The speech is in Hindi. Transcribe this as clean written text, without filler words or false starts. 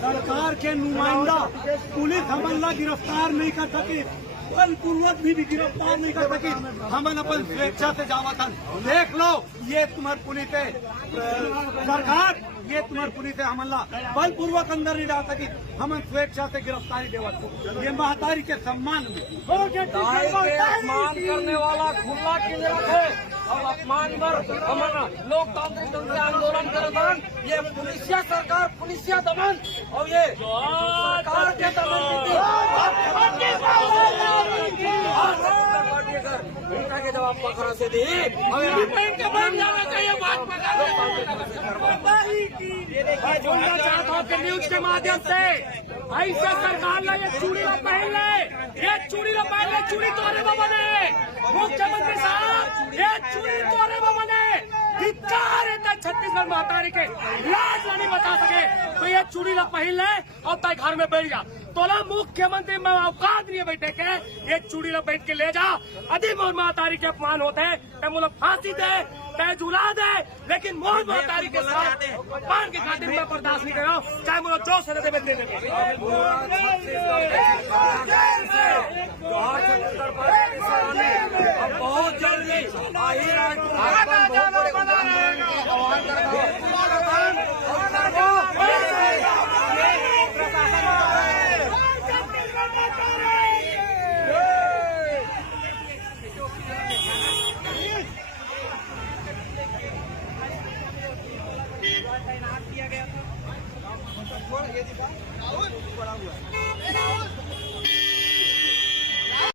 सरकार के नुमाइंदा पुलिस हमला गिरफ्तार नहीं कर सकी, बलपूर्वक भी गिरफ्तार नहीं कर सकी। हमन अपन स्वेच्छा से जावतन। देख लो, ये तुम्हार पुलिस है सरकार, ये तुम्हार पुलिस है हमला बलपूर्वक अंदर नहीं डाल सकी। हमन स्वेच्छा से गिरफ्तारी देवत, ये महतारी के सम्मान में अपमान करने वाला खुला किले रखे और अपमान पर हमारा लोकतांत्रिक ढंग से आंदोलन करन। ये पुलिसिया सरकार, पुलिसिया दमन और ये सरकार के दमन के जवाब पकड़ा से दी बन जाना चाहिए। बोलना चाहता हूँ कि न्यूज के माध्यम से ऐसा सरकार ने ये चूड़ी न पहन ले, ये चूड़ी न पहन ले, चूड़ी तोड़े बाबा ने। मुख्यमंत्री साहब, ये चूड़ी तोड़े बाबा ने धिक्कार है छत्तीसगढ़ महतारी के लाज नहीं बता सके तो ये चूड़ी न पहन ले और तय घर में बैठ जा। तो ना मुख्यमंत्री में औकात नहीं है बैठे के, ये चूड़ी न बैठ के ले जा। अधिक मोर महतारी के अपमान होते हैं, तय वो लोग फांसी दे, तय जुला दे, लेकिन मोर महतारी के साथ पान के खातिर में बर्दाश्त नहीं करो, चाहे वो जो से दे बहुत जल्दी